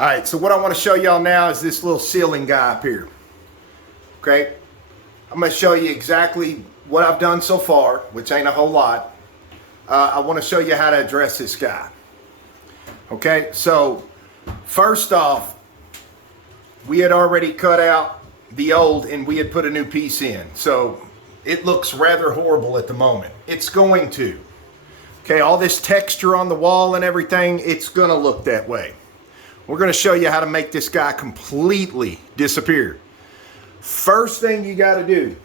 All right, so what I want to show y'all now is this little ceiling guy up here. Okay, I'm going to show you exactly what I've done so far, which ain't a whole lot. I want to show you how to address this guy. Okay, so first off, we had already cut out the old and we had put a new piece in. So it looks rather horrible at the moment. It's going to. Okay, all this texture on the wall and everything, it's going to look that way. We're going to show you how to make this guy completely disappear. First thing you got to do,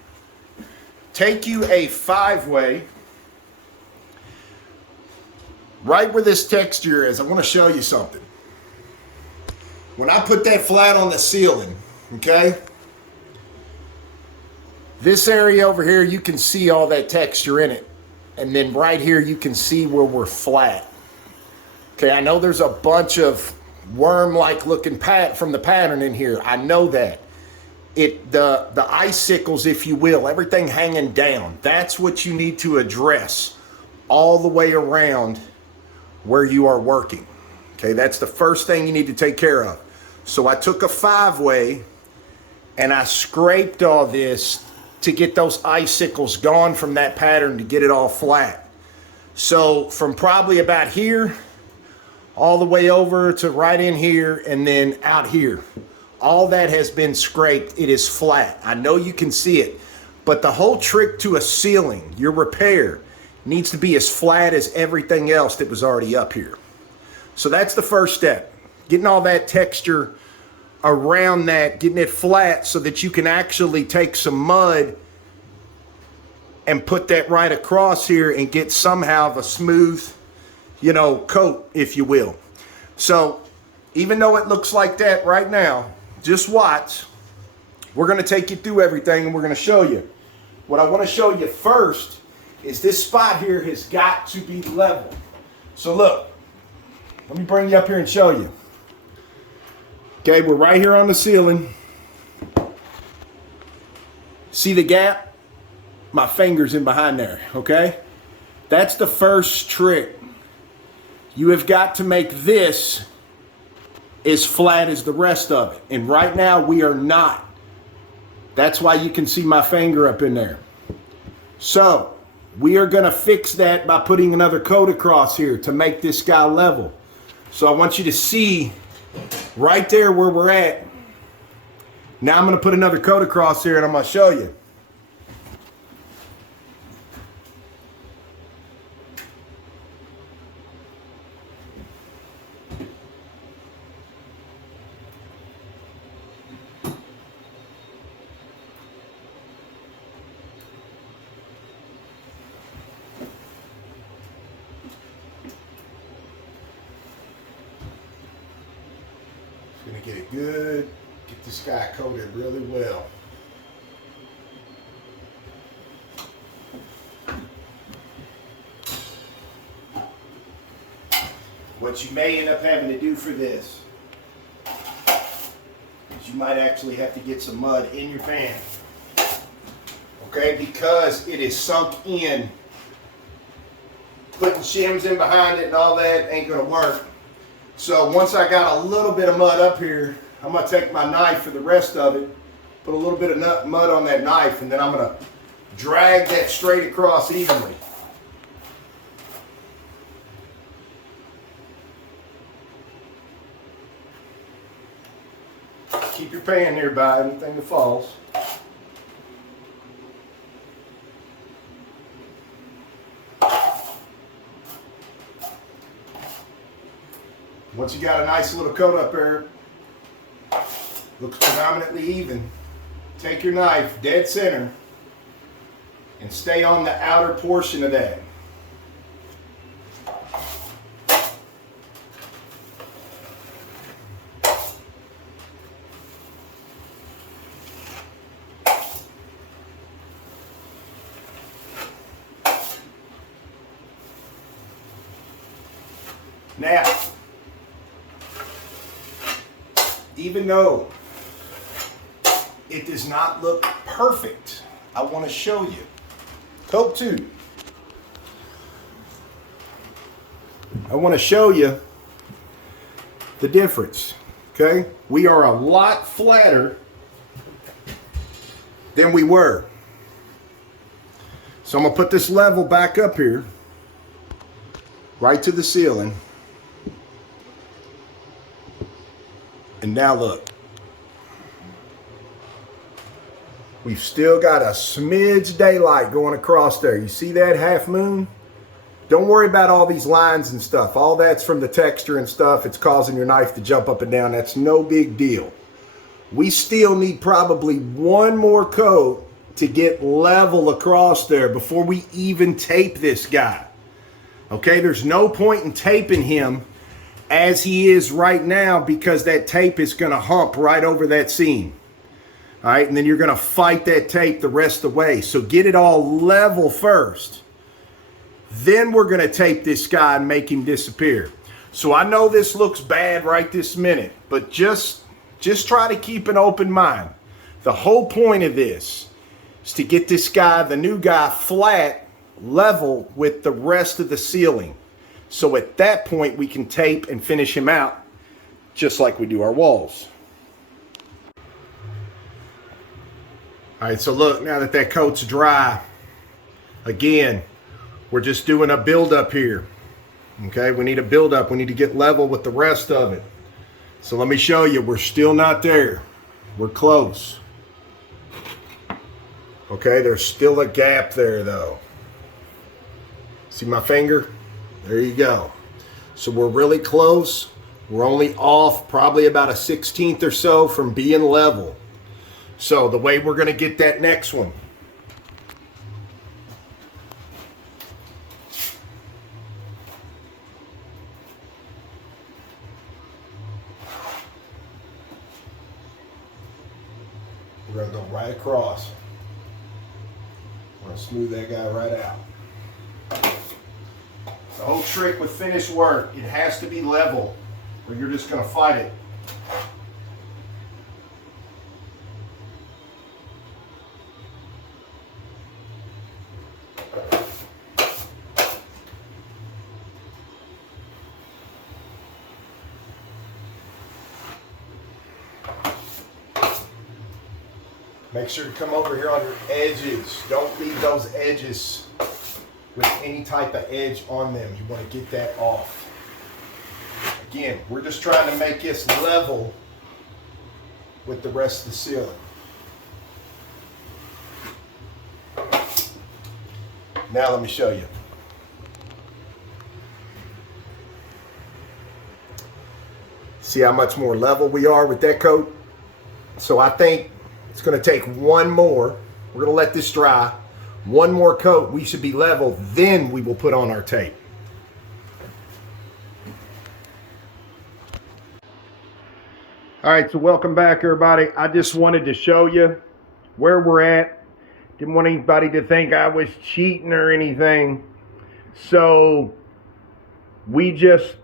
take you a 5-way. Right where this texture is, I want to show you something. When I put that flat on the ceiling, okay, this area over here, you can see all that texture in it. And then right here, you can see where we're flat. Okay, I know there's a bunch of worm-like looking from the pattern in here. I know that. The icicles, if you will, everything hanging down. That's what you need to address all the way around where you are working. Okay, that's the first thing you need to take care of. So I took a 5-way and I scraped all this to get those icicles gone from that pattern to get it all flat. So from probably about here all the way over to right in here and then out here, all that has been scraped. It is flat. I know you can see it, but the whole trick to a ceiling, your repair, needs to be as flat as everything else that was already up here. So that's the first step, getting all that texture around that, getting it flat so that you can actually take some mud and put that right across here and get somehow of a smooth, coat, if you will. So even though it looks like that right now, just watch. We're going to take you through everything and we're going to show you. What I want to show you first is this spot here has got to be level. So look, let me bring you up here and show you. Okay, we're right here on the ceiling. See the gap? My finger's in behind there, okay? That's the first trick. You have got to make this as flat as the rest of it. And right now we are not. That's why you can see my finger up in there. So we are gonna fix that by putting another coat across here to make this guy level. So I want you to see right there where we're at. Now I'm gonna put another coat across here and I'm gonna show you. Gonna get it good, get this guy coated really well. What you may end up having to do for this is you might actually have to get some mud in your pan. Okay, because it is sunk in. Putting shims in behind it and all that ain't gonna work. So once I got a little bit of mud up here, I'm going to take my knife for the rest of it, put a little bit of mud on that knife, and then I'm going to drag that straight across evenly. Keep your pan nearby, anything that falls. Once you got a nice little coat up there, looks predominantly even, take your knife dead center and stay on the outer portion of that. Now, even though it does not look perfect, I want to show you. Coat 2. I want to show you the difference. Okay, we are a lot flatter than we were. So I'm gonna put this level back up here, right to the ceiling. And now look, we've still got a smidge daylight going across there. You see that half moon? Don't worry about all these lines and stuff. All that's from the texture and stuff. It's causing your knife to jump up and down. That's no big deal. We still need probably one more coat to get level across there before we even tape this guy. Okay, there's no point in taping him as he is right now because that tape is going to hump right over that seam. All right, and then you're going to fight that tape the rest of the way. So get it all level first. Then we're going to tape this guy and make him disappear. So I know this looks bad right this minute, but just try to keep an open mind. The whole point of this is to get this guy, the new guy, flat, level with the rest of the ceiling. So at that point, we can tape and finish him out just like we do our walls. All right, so look, now that that coat's dry, again, we're just doing a build-up here. Okay, we need a build-up. We need to get level with the rest of it. So let me show you, we're still not there. We're close. Okay, there's still a gap there though. See my finger? There you go. So we're really close. We're only off probably about a 1/16 or so from being level. So the way we're going to get that next one. We're going to go right across. We're going to smooth that guy right out. The whole trick with finished work, it has to be level or you're just going to fight it. Make sure to come over here on your edges. Don't leave those edges with any type of edge on them. You want to get that off. Again, we're just trying to make this level with the rest of the ceiling. Now let me show you. See how much more level we are with that coat? So I think it's going to take one more. We're going to let this dry. One more coat, we should be level. Then we will put on our tape. All right, so welcome back, everybody. I just wanted to show you where we're at. Didn't want anybody to think I was cheating or anything. So we just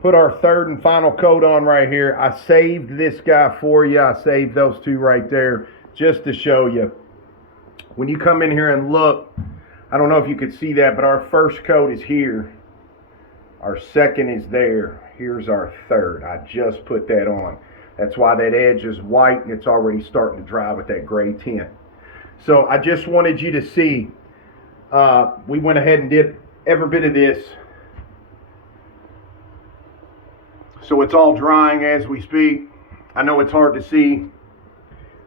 put our third and final coat on right here. I saved this guy for you. I saved those two right there just to show you. When you come in here and look, I don't know if you could see that, but our first coat is here. Our second is there. Here's our third. I just put that on. That's why that edge is white and it's already starting to dry with that gray tint. So I just wanted you to see, we went ahead and did every bit of this. So it's all drying as we speak. I know it's hard to see.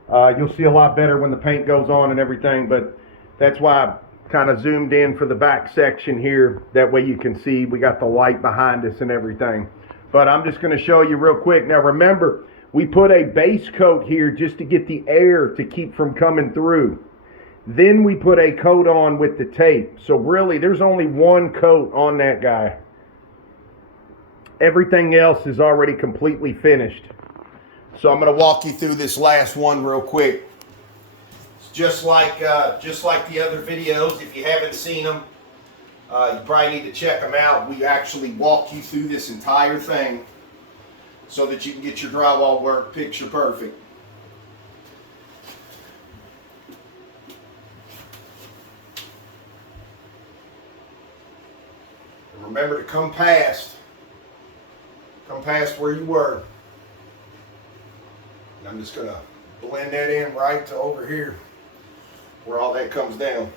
You'll see a lot better when the paint goes on and everything, but that's why I kind of zoomed in for the back section here. That way you can see we got the light behind us and everything. But I'm just going to show you real quick. Now remember, we put a base coat here just to get the air to keep from coming through. Then we put a coat on with the tape. So really, there's only one coat on that guy. Everything else is already completely finished. So I'm going to walk you through this last one real quick. It's just like the other videos. If you haven't seen them, you probably need to check them out. We actually walk you through this entire thing so that you can get your drywall work picture perfect. And remember to come past where you were. And I'm just gonna blend that in right to over here where all that comes down.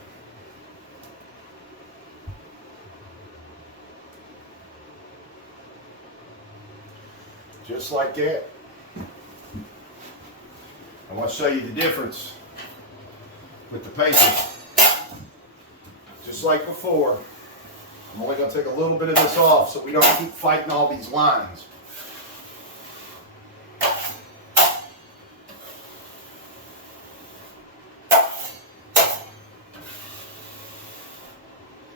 Just like that. I want to show you the difference with the paper. Just like before, I'm only going to take a little bit of this off so we don't keep fighting all these lines.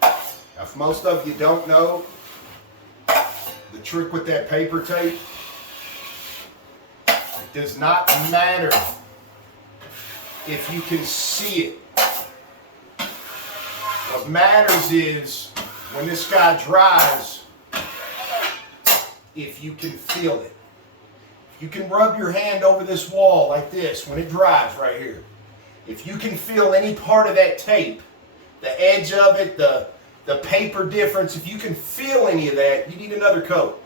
Now, if most of you don't know, the trick with that paper tape, it does not matter if you can see it. What matters is when this guy dries, if you can feel it. If you can rub your hand over this wall like this when it dries right here. If you can feel any part of that tape, the edge of it, the paper difference, if you can feel any of that, you need another coat.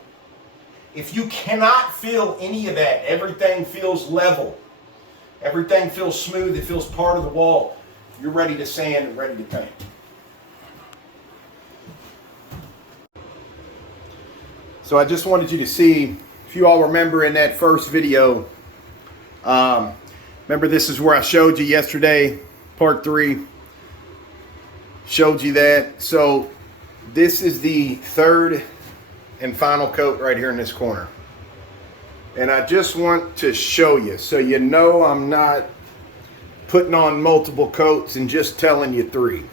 If you cannot feel any of that, everything feels level. Everything feels smooth, it feels part of the wall. You're ready to sand and ready to paint. So I just wanted you to see, if you all remember in that first video, remember this is where I showed you yesterday, part 3, showed you that. So this is the third and final coat right here in this corner. And I just want to show you, so you know I'm not putting on multiple coats and just telling you 3.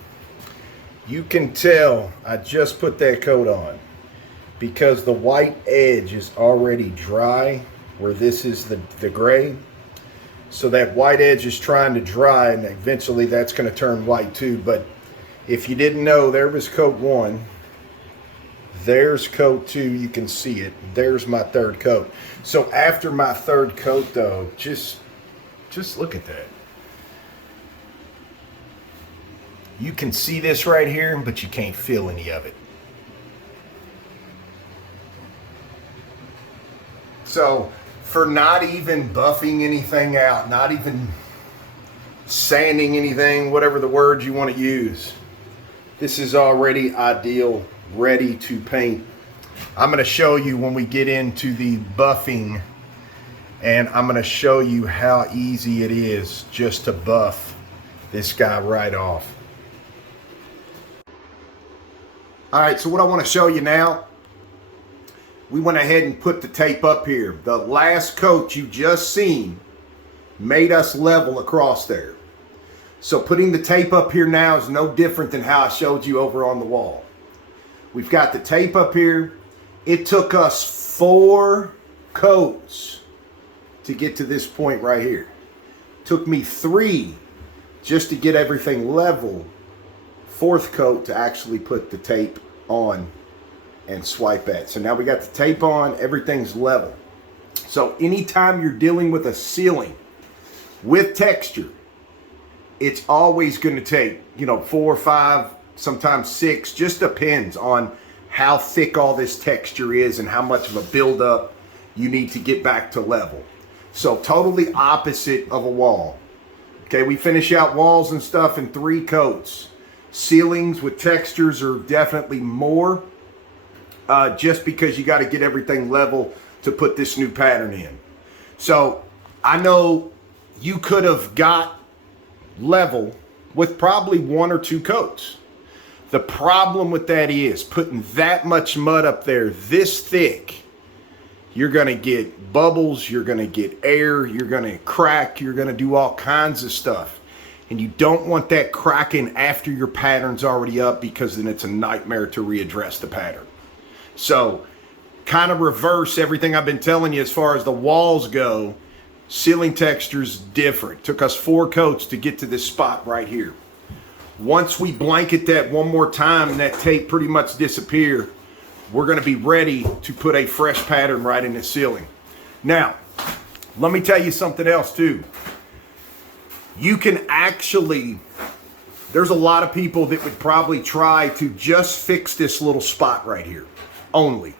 You can tell I just put that coat on because the white edge is already dry where this is the gray. So that white edge is trying to dry and eventually that's going to turn white too. But if you didn't know, there was coat 1. There's coat 2, you can see it. There's my third coat. So after my third coat though, just look at that. You can see this right here, but you can't feel any of it. So for not even buffing anything out, not even sanding anything, whatever the word you want to use, this is already ideal, ready to paint. I'm going to show you when we get into the buffing, and I'm going to show you how easy it is just to buff this guy right off. All right, so what I want to show you now, we went ahead and put the tape up here. The last coat you just seen made us level across there. So putting the tape up here now is no different than how I showed you over on the wall. We've got the tape up here. It took us 4 coats to get to this point right here. Took me 3 just to get everything level. 4th coat to actually put the tape on and swipe at. So now we got the tape on, everything's level. So anytime you're dealing with a ceiling with texture, it's always going to take, 4 or 5, sometimes 6, just depends on how thick all this texture is and how much of a buildup you need to get back to level. So totally opposite of a wall. Okay, we finish out walls and stuff in 3 coats. Ceilings with textures are definitely more, just because you got to get everything level to put this new pattern in. So I know you could have got level with probably 1 or 2 coats. The problem with that is putting that much mud up there this thick, you're going to get bubbles, you're going to get air, you're going to crack, you're going to do all kinds of stuff. And you don't want that cracking after your pattern's already up, because then it's a nightmare to readdress the pattern. So kind of reverse everything I've been telling you as far as the walls go. Ceiling texture's different. Took us 4 coats to get to this spot right here. Once we blanket that one more time and that tape pretty much disappear, we're going to be ready to put a fresh pattern right in the ceiling. Now, let me tell you something else too. You can actually, there's a lot of people that would probably try to just fix this little spot right here only.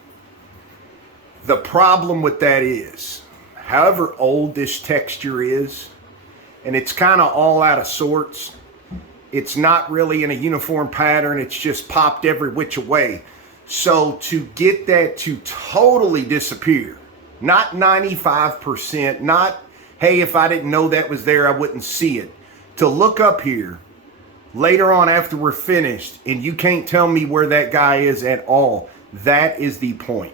The problem with that is, however old this texture is, and it's kind of all out of sorts. It's not really in a uniform pattern. It's just popped every which way. So to get that to totally disappear, not 95%, not, hey, if I didn't know that was there, I wouldn't see it. To look up here later on after we're finished and you can't tell me where that guy is at all, that is the point.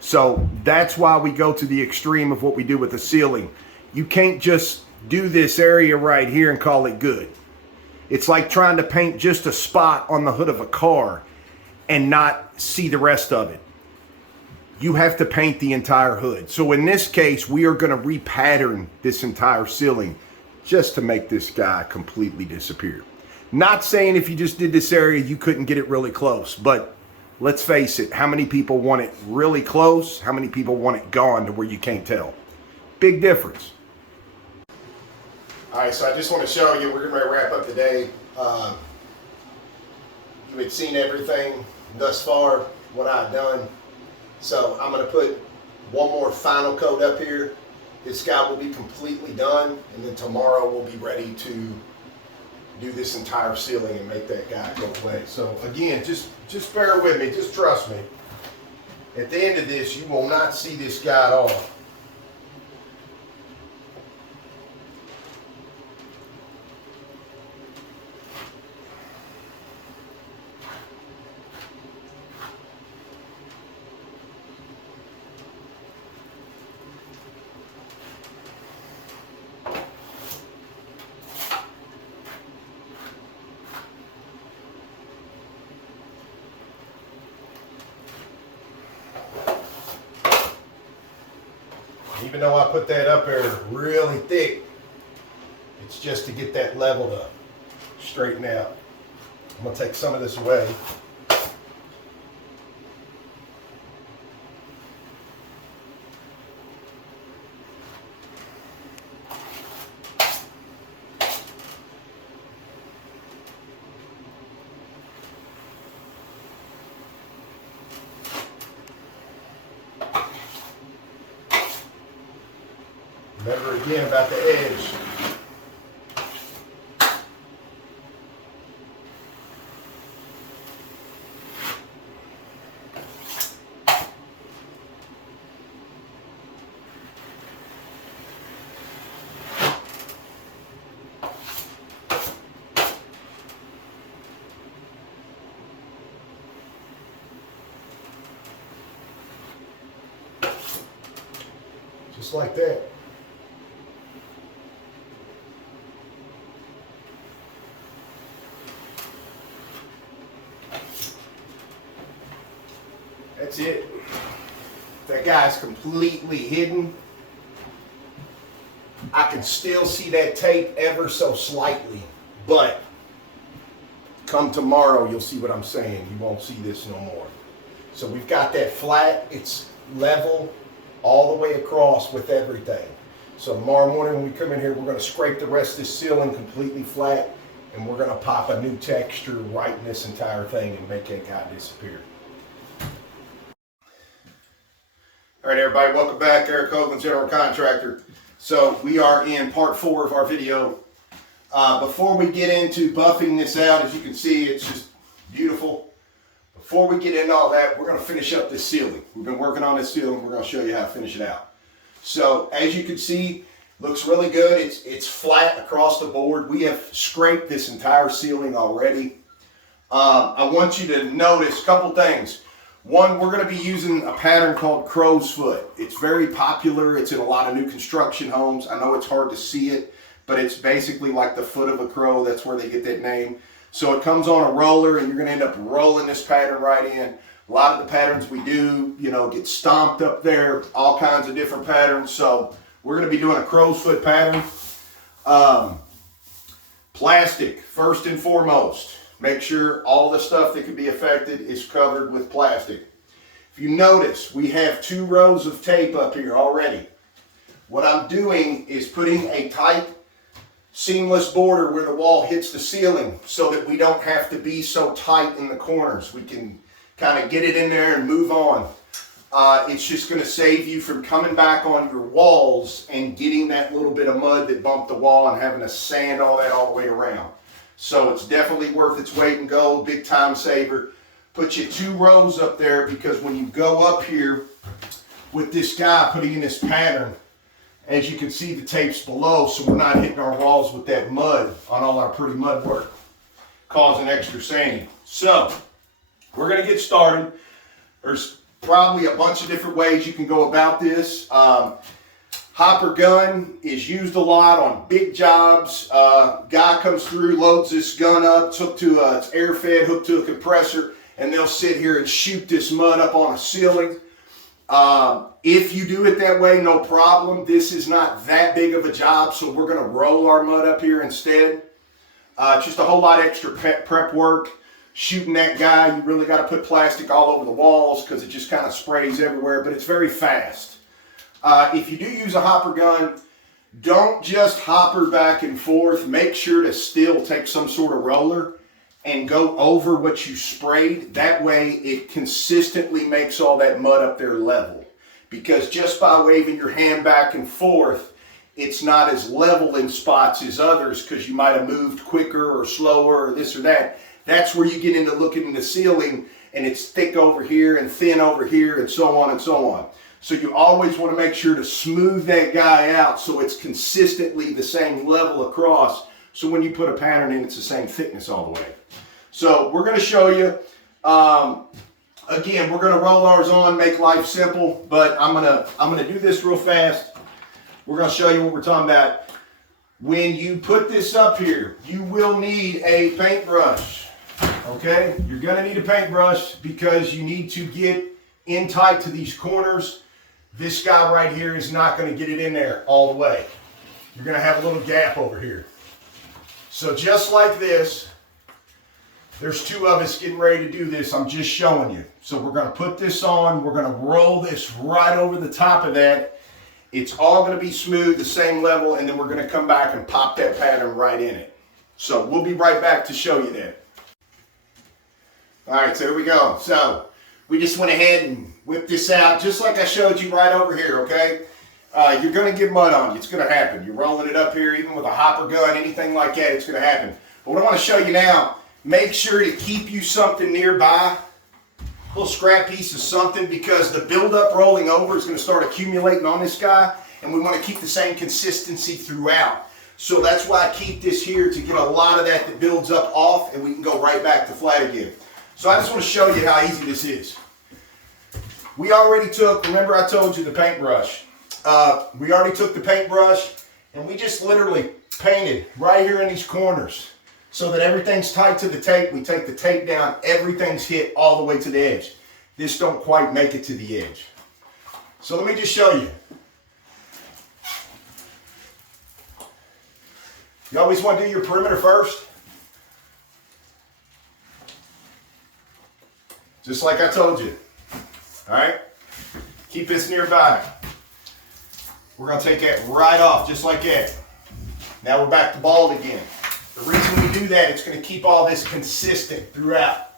So that's why we go to the extreme of what we do with the ceiling. You can't just do this area right here and call it good. It's like trying to paint just a spot on the hood of a car and not see the rest of it. You have to paint the entire hood. So in this case, we are going to repattern this entire ceiling just to make this guy completely disappear. Not saying if you just did this area, you couldn't get it really close, but let's face it, how many people want it really close? How many people want it gone to where you can't tell? Big difference. All right, so I just want to show you, we're going to wrap up today. You had seen everything thus far, what I've done. So I'm going to put one more final coat up here. This guy will be completely done, and then tomorrow we'll be ready to do this entire ceiling and make that guy go away. So again, just bear with me, just trust me. At the end of this, you will not see this guy at all. Even though I put that up there really thick, it's just to get that level to straighten out. I'm going to take some of this away. Remember again about the edge. Just like that. That's it. That guy's completely hidden. I can still see that tape ever so slightly, but come tomorrow, you'll see what I'm saying. You won't see this no more. So we've got that flat. It's level all the way across with everything. So tomorrow morning when we come in here, we're going to scrape the rest of this ceiling completely flat, and we're going to pop a new texture right in this entire thing and make that guy disappear. All right, everybody, welcome back. Eric Hoagland, General Contractor. So we are in part 4 of our video. Before we get into buffing this out, as you can see, it's just beautiful. Before we get into all that, we're going to finish up this ceiling. We've been working on this ceiling. We're going to show you how to finish it out. So as you can see, looks really good. It's flat across the board. We have scraped this entire ceiling already. I want you to notice a couple things. One, we're going to be using a pattern called crow's foot. It's very popular. It's in a lot of new construction homes. I know it's hard to see it, but it's basically like the foot of a crow. That's where they get that name. So it comes on a roller, and you're going to end up rolling this pattern right in. A lot of the patterns we do, get stomped up there, all kinds of different patterns. So we're going to be doing a crow's foot pattern. Plastic, first and foremost. Make sure all the stuff that could be affected is covered with plastic. If you notice, we have 2 rows of tape up here already. What I'm doing is putting a tight, seamless border where the wall hits the ceiling so that we don't have to be so tight in the corners. We can kind of get it in there and move on. It's just going to save you from coming back on your walls and getting that little bit of mud that bumped the wall and having to sand all that all the way around. So it's definitely worth its weight in gold, big time saver. Put you 2 rows up there, because when you go up here with this guy putting in this pattern, as you can see, the tape's below, so we're not hitting our walls with that mud on all our pretty mud work, causing extra sanding. So we're going to get started. There's probably a bunch of different ways you can go about this. Hopper gun is used a lot on big jobs. Guy comes through, loads this gun up, it's hooked to it's air fed, hooked to a compressor, and they'll sit here and shoot this mud up on a ceiling. If you do it that way, no problem. This is not that big of a job, so we're going to roll our mud up here instead. Just a whole lot extra prep work. Shooting that guy, you really got to put plastic all over the walls because it just kind of sprays everywhere, but it's very fast. If you do use a hopper gun, don't just hopper back and forth. Make sure to still take some sort of roller and go over what you sprayed. That way it consistently makes all that mud up there level. Because just by waving your hand back and forth, it's not as level in spots as others because you might have moved quicker or slower or this or that. That's where you get into looking in the ceiling and it's thick over here and thin over here and so on and so on. So you always want to make sure to smooth that guy out so it's consistently the same level across. So when you put a pattern in, it's the same thickness all the way. So we're going to show you, again, we're going to roll ours on, make life simple, but I'm going to do this real fast. We're going to show you what we're talking about. When you put this up here, you will need a paintbrush. Okay, you're going to need a paintbrush because you need to get in tight to these corners. This guy right here is not going to get it in there all the way. You're going to have a little gap over here. So just like this, there's 2 of us getting ready to do this. I'm just showing you. So we're going to put this on. We're going to roll this right over the top of that. It's all going to be smooth, the same level, and then we're going to come back and pop that pattern right in it. So we'll be right back to show you that. All right, so here we go. So we just went ahead and whipped this out just like I showed you right over here, okay? You're going to get mud on you. It's going to happen. You're rolling it up here, even with a hopper gun, anything like that, it's going to happen. But what I want to show you now, make sure to keep you something nearby, a little scrap piece of something, because the buildup rolling over is going to start accumulating on this guy, and we want to keep the same consistency throughout. So that's why I keep this here, to get a lot of that builds up off, and we can go right back to flat again. So I just want to show you how easy this is. We already took, remember I told you the paintbrush. We already took the paintbrush and we just literally painted right here in these corners so that everything's tight to the tape. We take the tape down, everything's hit all the way to the edge. This don't quite make it to the edge. So let me just show you. You always want to do your perimeter first. Just like I told you. All right? Keep this nearby. We're going to take that right off, just like that. Now we're back to bald again. The reason we do that, it's going to keep all this consistent throughout.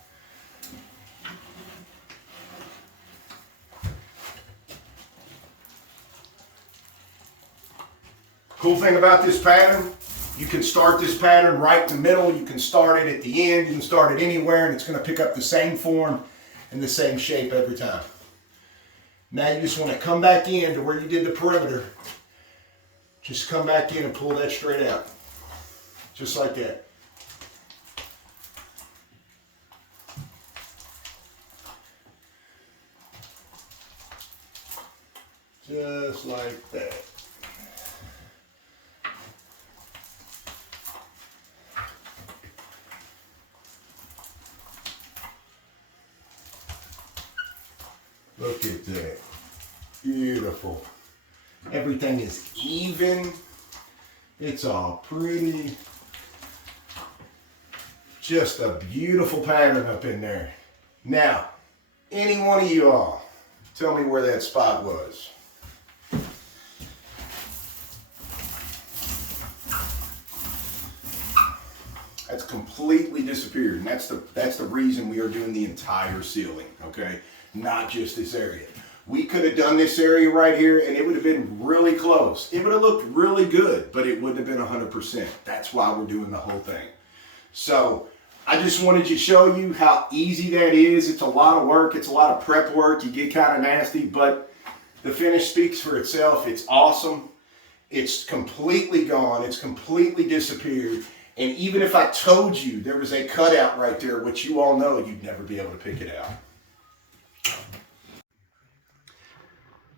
Cool thing about this pattern, you can start this pattern right in the middle, you can start it at the end, you can start it anywhere, and it's going to pick up the same form and the same shape every time. Now you just want to come back in to where you did the perimeter. Just come back in and pull that straight out. Just like that. Just like that. Look at that. Beautiful. Everything is even. It's all pretty. Just a beautiful pattern up in there. Now, any one of you all, tell me where that spot was. That's completely disappeared, and that's the reason we are doing the entire ceiling, okay? Not just this area. We could have done this area right here and it would have been really close. It would have looked really good, but it wouldn't have been 100%. That's why we're doing the whole thing. So I just wanted to show you how easy that is. It's a lot of work. It's a lot of prep work. You get kind of nasty, but the finish speaks for itself. It's awesome. It's completely gone. It's completely disappeared. And even if I told you there was a cutout right there, which you all know, you'd never be able to pick it out.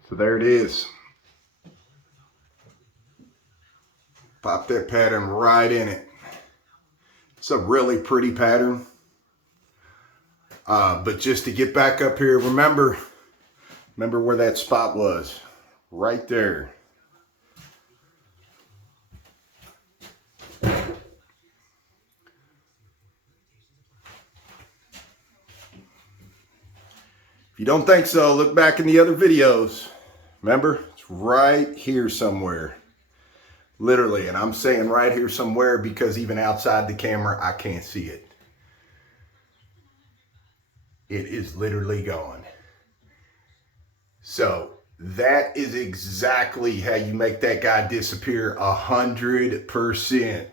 So there it is. Pop that pattern right in it. It's a really pretty pattern. But just to get back up here, remember where that spot was. Right there. If you don't think so, look back in the other videos. Remember, it's right here somewhere. Literally, and I'm saying right here somewhere because even outside the camera, I can't see it. It is literally gone. So that is exactly how you make that guy disappear 100%.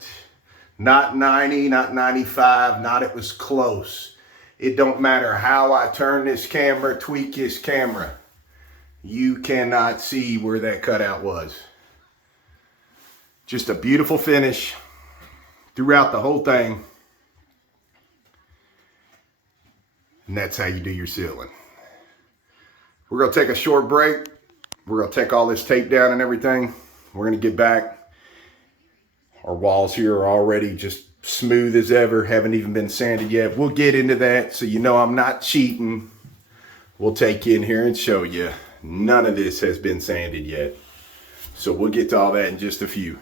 Not 90, not 95, not it was close. It don't matter how I turn this camera, tweak this camera. You cannot see where that cutout was. Just a beautiful finish throughout the whole thing. And that's how you do your sealing. We're going to take a short break. We're going to take all this tape down and everything. We're going to get back. Our walls here are already just smooth as ever. Haven't even been sanded yet. We'll get into that so you know I'm not cheating. We'll take you in here and show you. None of this has been sanded yet. So we'll get to all that in just a few.